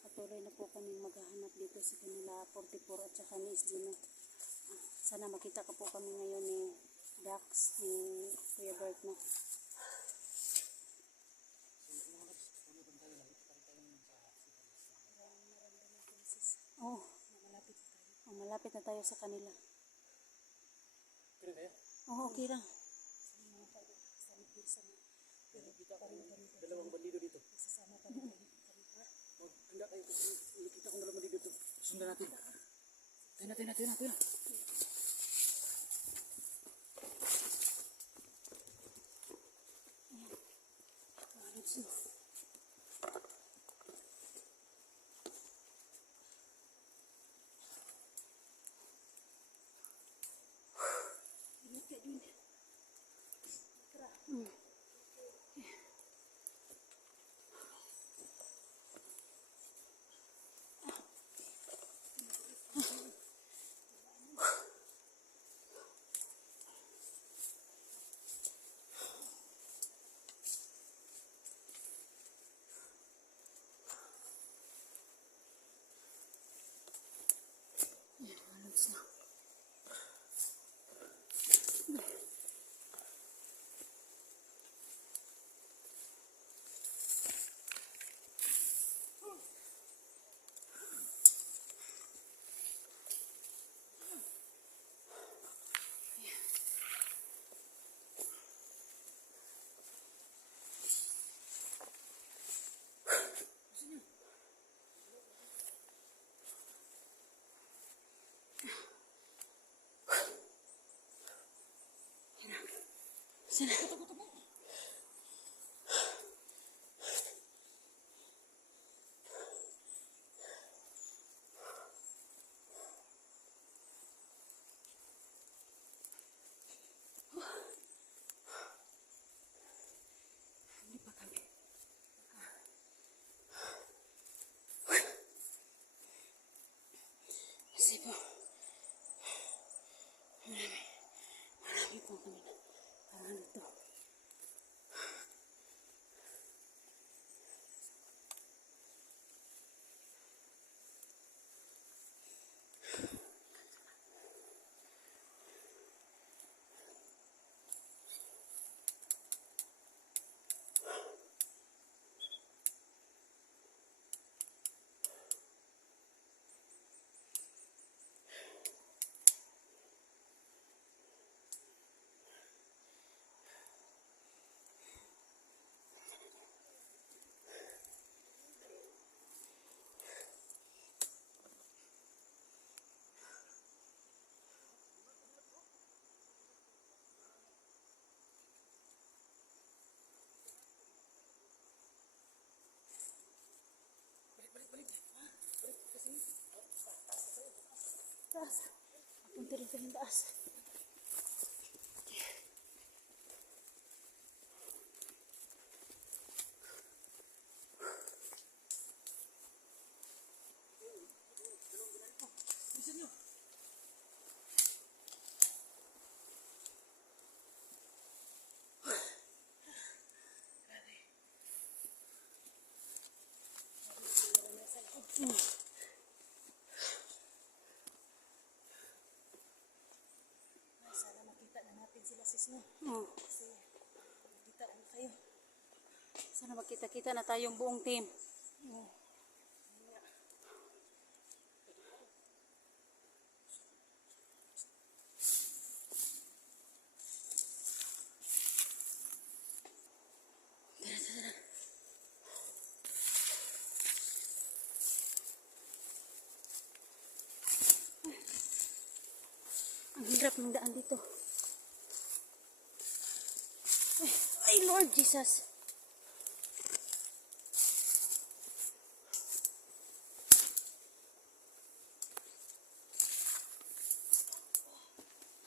Patuloy na po kami maghahanap dito sa kanila 44 at saka ni Isdino. Sana makita ka po kami ngayon ni Dax, ni Kuya Bert na. Oh, malapit na tayo sa kanila. Oh, okay lang. Dalawang bandido dito. Sasama pa rin kami. Handa kayo. Nakita ko dalawang bandido dito. Sundan natin. Tayo na. Sana. Hindi pa kami. Kasi po, marami po kami na. Parang ito. Taas. Punta rin kami taas. Sana makita na natin sila, sis, no? Kasi makita na kayo. Sana makita-kita na tayong buong team. Tara. hirap ng daan dito. Ay, Lord Jesus.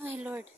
Ay, Lord.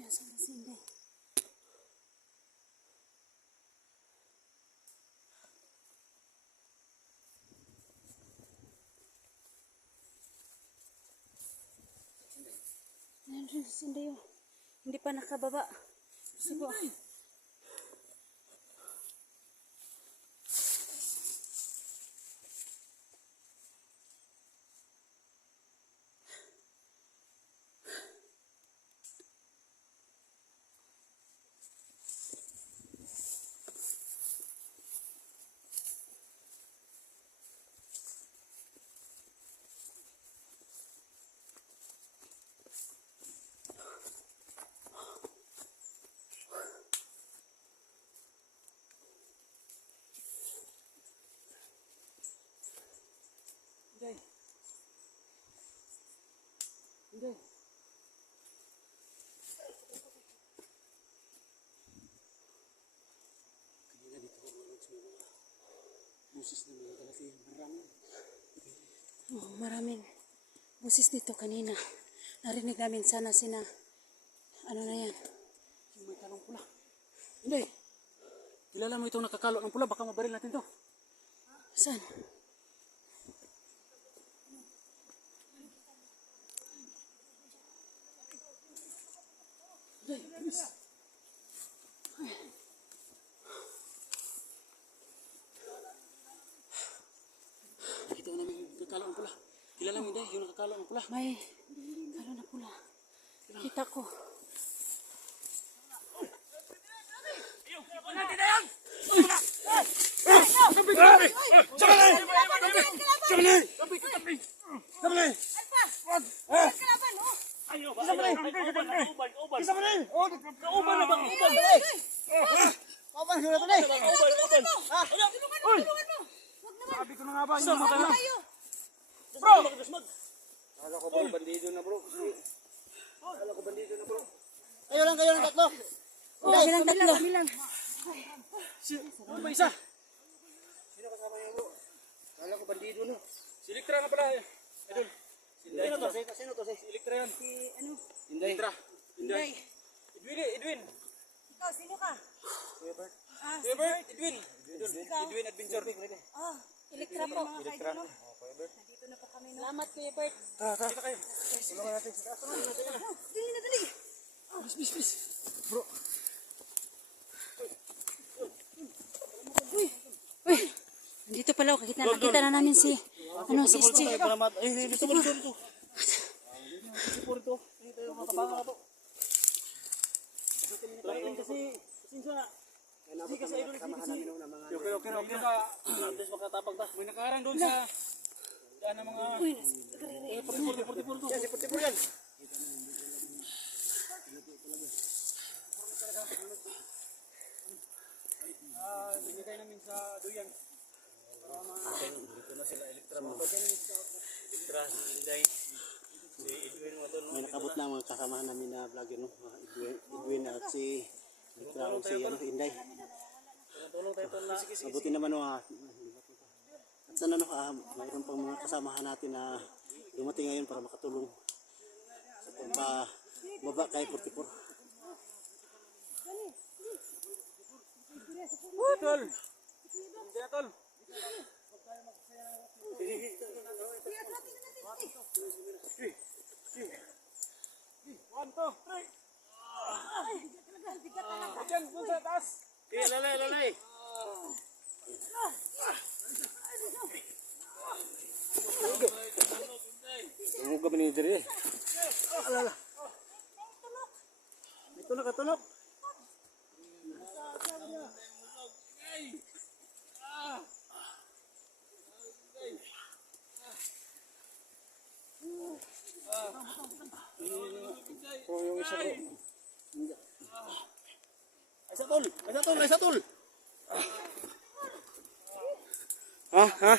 Ayan, saan si Inday? Ayan rin si Inday. Oh. Hindi pa nakababa. Kasi po. Inday. Inday. Kanina dito ko mga busis na mga talaga marami. Oh, maraming busis dito kanina. Narinig namin sana sina. Ano na yan? Yung may talong pula. Inday. Kilala mo itong nakakalo ng pula, baka mabaril natin to. Saan? Inday, bilis. Nakita ko namin yung nakakalo ng pula. Kilala mo Inday, yung nakakalo ng pula. May kalo na pula. Kita ko. Sabi ko na nga ba, yung mga tanong. Kala ko bro, bandido na bro. Kala ko bandido na bro. Kayo lang tatlo. Oh, kami lang tatlo. Kami lang. Ano ba isa? Sino kasama niyo bro? Kala ko bandido no. Si Elektra nga pala. Idol. Sino to? Sino to? Si Elektra yan. Si ano? Inday. Elektra. Inday. Edwin. Ikaw, sino ka? Kuya Ah, Bert. Edwin. Edwin Adventure. Ah, Elektra po. Elektra. Nandito na po kami. Salamat, Kuya Bert. Kita kayo. Tulungan natin. Dali na, dali. Bis. Bro. Uy. Nandito pala ako. Nakita na namin si, si SG. Dito. Dito. Matapang to. Kasi idol Okay. Tapos makatapag ta. May nakarang doon sa daan ng mga purti-pur to. Yan, si purti-pur yan. Binigay namin sa duyan. Dito na sila Elektra mo. Elektra, si Inday. Si Edwin mo to. May nakabot na mga kasamahan namin na vlogger, no? Edwin at si Elektra o si Inday. Tulong tayo na. Abutin naman, no? At sana, no? Mayroon pang mga kasamahan natin na dumating ngayon para makatulong sa pagpababa kay 44. Tol. Hindi na tol. One, two, three. Diyan, doon sa taas. Lalay. Tulog ka, tulog. Oh, yung isa po. Ay, sa tol! Ay, sa tol! Ay, sa tol! Ha? Ha?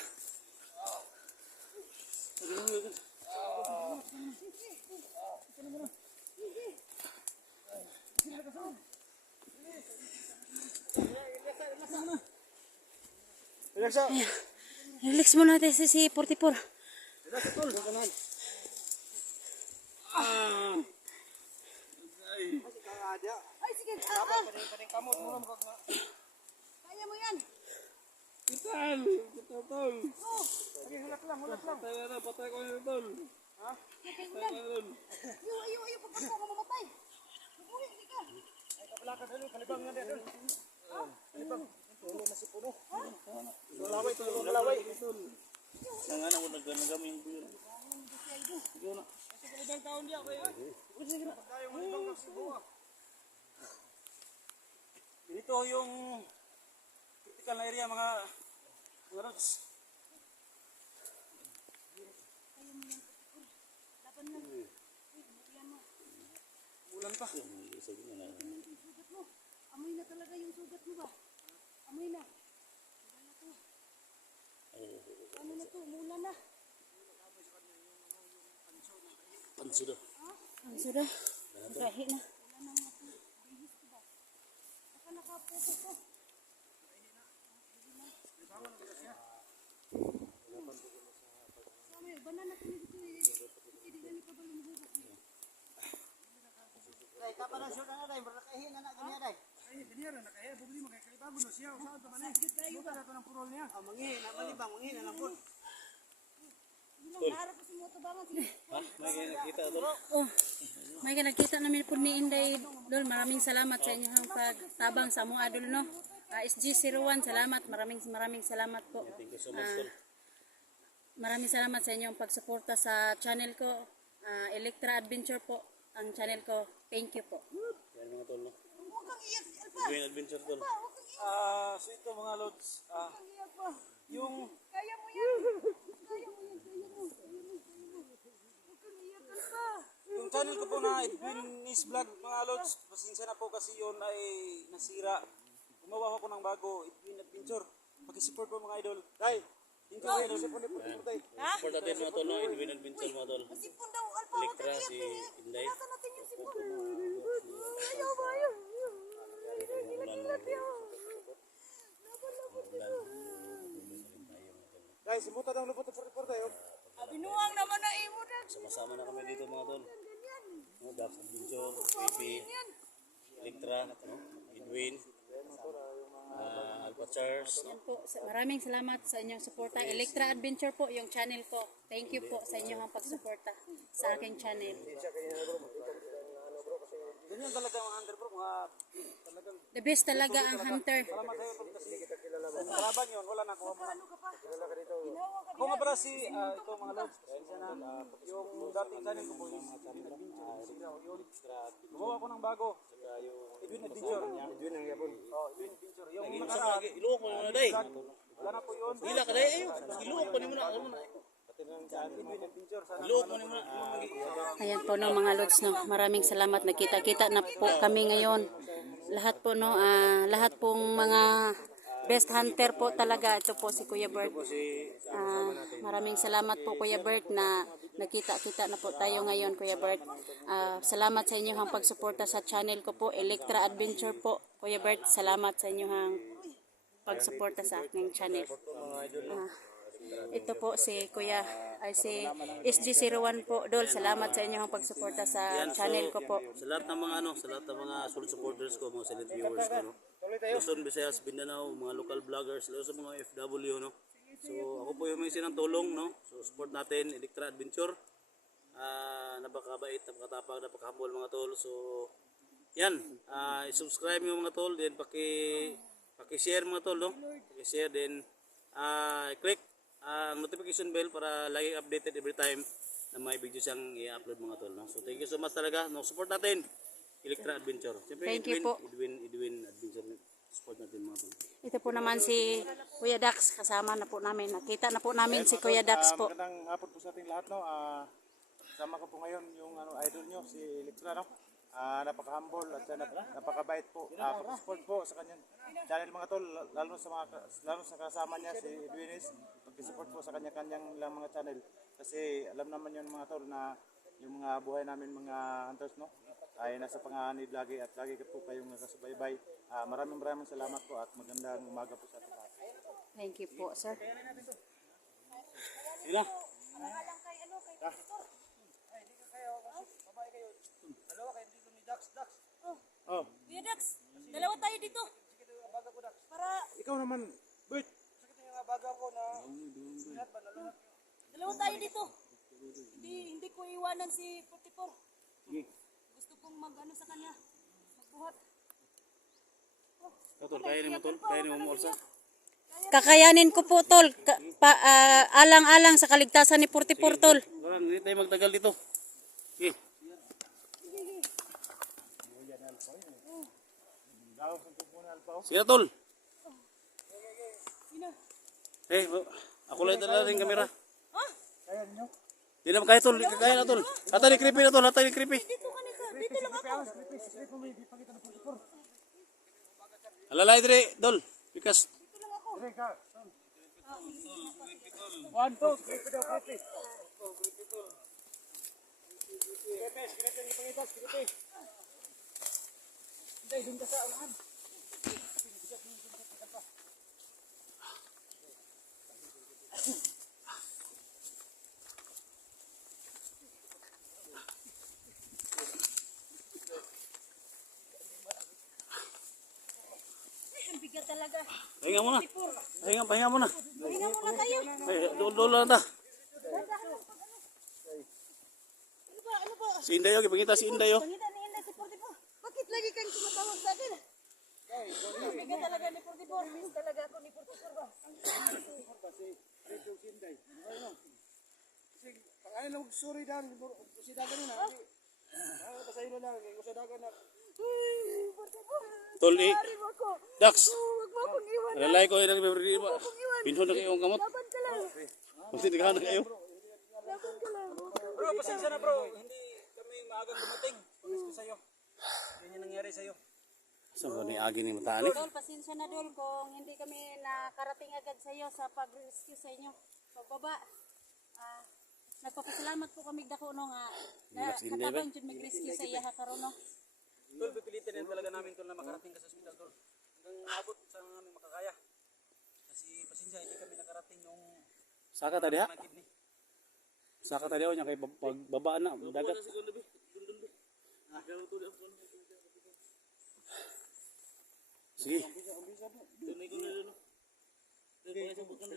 Relax sa. Relax muna natin si 44. Relax sa tol. Ay, sige. Kamot mo lang kag Kaya mo yan. Kital, tol. Sige, hulak lang. Patay na, patay ko na tol. Ha? Patay na tol. Ayaw, pag ako mamamatay. Uy, hindi ka. Ay, kapalakas dalo, kalibang na dito. Kalibang. Tulo na si puno. Laway, tulong laway. Ang ano mo nagganagam yung buyo. Sige na. Sige, ibang taon diya kay. Sige na. Tayo mo ibang kasibo. Dito yung critical na area mga roads. Laban lang. Uy, yan mo. Ulan pa. Sugat mo. Amoy na talaga yung sugat mo ba? Amoy na. Wala na to. Ano na to? Mula na. Panso daw. Ang suda. Gahi na. Wala nang nato. Bihis ko ba? Baka nakapupo ko. Sabi, banana kami dito eh. Hindi na ni kabalo mo hugot niya. Ay, kapalan siya na day, marakahin na gani day. Ay, binira na kaya problema kay kaibago no siya. Saan ta man eh? Kayo ba dato ng purol niya? Ah, manghi na malibang, manghi na lang po. Bilang harap ko si Moto Bangan. Sige. May nakita to. Oh, may nakita namin po ni Inday Dol. Maraming salamat sa inyong pagtabang sa mga Dol, no? SG01, salamat. Maraming salamat po. Thank you so much, tol. Maraming salamat sa inyong pagsuporta sa channel ko. Electra Adventure po ang channel ko. Thank you po. Yan mga tol, no? Huwag kang iyak, Alpa. Green Adventure, tol. Huwag kang iyak. So ito mga lods, Pa. yung Kaya mo yan. Kaya mo yan. Huwag kang iyak, Alpa. yung channel ko po na Edwin's Vlog mga lods, pasensya na po kasi yun ay nasira. Gumawa ako ng bago, Edwin Adventure. Pakisupport po mga idol. Tay, thank you idol. Support po tay. Support natin mga tol, no? Edwin Adventure, mga tol. Sipon daw, Alpa. Huwag Electra, kang si iyak. Inday. Nasa natin yung sipon. Ayaw ba ayaw? Ilag-ilag yun. Laban-laban dito. Tay, simuta daw lupot po tayo. Binuang naman na imo na. Sama-sama na kami dito, mga tol. Mga Dax Adventure, PP, Electra, no? Edwin, Alpha Charles, no? Yan po. Maraming salamat sa inyong suporta. Electra Adventure po yung channel ko. Thank you po sa inyong pagsuporta sa aking channel. Ganyan talaga mga hunter bro, mga talagang The best talaga ang hunter. salamat sa'yo tol kasi kalaban yun, wala na kuha mo na. Ako nga pala si, ito mga lods, yung dating channel ko po yung Edwin Adventure. Yun, gumawa ko ng bago, Edwin Adventure. Edwin ang yapon. Oh, Edwin Adventure. Yung nakaraan, Iluok mo na, day. wala na po yun. Hila ka, day. Iluok mo na. Edwin Adventure, sana Iluok mo na. Ayan po no mga lods no. Maraming salamat. Nakita-kita na po kami ngayon. Lahat po no, lahat pong mga best hunter po talaga. Ito po si Kuya Bert. Maraming salamat po Kuya Bert na nakita-kita na po tayo ngayon Kuya Bert. Salamat sa inyong pagsuporta sa channel ko po, Electra Adventure po. Kuya Bert, salamat sa inyong pagsuporta sa aking channel. Ito po si Kuya, ay si SG01 po. Dol, salamat sa inyong pagsuporta sa channel ko po. Sa lahat ng mga sa lahat ng mga solid supporters ko, mga silent viewers ko, no? Luzon, Visayas, Mindanao, mga local vloggers, lalo sa mga FW, no? So, ako po yung may sinang tulong, no? So, support natin, Electra Adventure. Napakabait, napakatapang, napakahumble mga tol. So, yan. I-subscribe yung mga tol, then paki-share mga tol, no? Paki-share, then click ang notification bell para lagi updated every time na may video siyang i-upload mga tol, no? So, thank you so much talaga. No, support natin Electra Adventure. Siyempre, Thank you po. Edwin Adventure. Support natin mga tol. Ito po naman si Kuya Dax, kasama na po namin. Nakita na po namin si Kuya Dax po. Magandang hapon po sa ating lahat, no. Kasama ko po ngayon yung idol nyo, si Electra, no. Napaka-humble at napakabait po. Pag-support po sa kanyang channel mga tol, lalo sa kasama niya si Edwinis, pag-support po sa kanya-kanyang lang mga channel. Kasi alam naman yun mga tol na yung mga buhay namin mga hunters, no, ay nasa panganib lagi at lagi po kayong nakasubaybay. Maraming salamat po at magandang umaga po sa ating lahat. Thank you po, sir. Sila. Oh, Kuya Dax, dalawa tayo dito. Para ikaw naman, Bert. dalawa tayo dito. Hindi ko iwanan si 44. Gusto kong mag-ano sa kanya. Magbuhat. Tol, kaya ni mo tol. Kaya ni mo Olsa. Kakayanin ko po, tol. Alang-alang sa kaligtasan ni 44, tol. Wala, hindi tayo magtagal dito. Okay. Sila tol. Ako lang dala rin kamera. Kaya ninyo? Di na kaya tol, kaya na tol. Hata ni creepy na tol, hata ni creepy. Dito lang ako. Alalay dire, tol. Pikas. Dire ka. 1, 2, 3, daw creepy. Ang bigat talaga. Pahinga muna. Pahinga muna. Pahinga muna tayo. Ay, dol lang ta. Ano ba? Si Inday, okay, pangita si Inday, oh. Pangita ni Inday si 44. Bakit lagi kang tumatawag sa akin? Ang bigat talaga ni 44. Miss talaga ako ni 44 ba? Pangalan lang sorry dan, si dagan na. Basta ilo lang, sa dagan na. Tol, Pari mo ako. Dax. Huwag mo akong iwan. Alalay ko, ilang bibiri ba? Pinhon na kayo ang kamot. Laban ka lang. Kasi naghahan na kayo. Laban ka lang. Bro, pasensya na bro, hindi kami maagang dumating. Promise ko sa'yo. Yun yung nangyari sa'yo. Saan ba ni Agi ni Matani? Dol, pasensya na Dol kung hindi kami nakarating agad sa iyo sa pag-rescue sa inyo. Pagbaba. Nagpapasalamat po kami dako no nga na katabang jud mag-rescue sa iya karon no. Tol, pipilitin din talaga namin tol na makarating ka sa ospital tol. Hanggang maabot sa aming makakaya. Kasi pasensya, hindi kami nakarating nung Saka tadi ha? kidney. Saka tadi ako niya kay pagbaba na, dagat. Sige.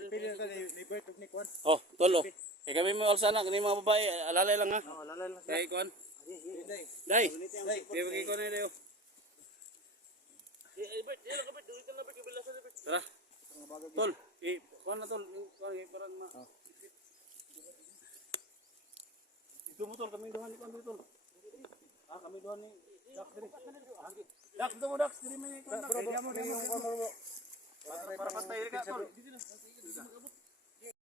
Pili na ni Bert ug ni Kwan. Oh, tolo. Kay kami mo alsa na kani mga babae, alalay lang ha. Lalay lang. Kay Kwan. Day. Dai. Kay bagi ko na dayo. Tara. Tol, Kwan na tol, parang ma. Ito mo tol, kami duhan ni Kwan tol. Kami duhan ni Dax diri. Dax dito mo Dax, diri may Kwan. Bro, mo yung Kwan mo. Para pantay ka tol.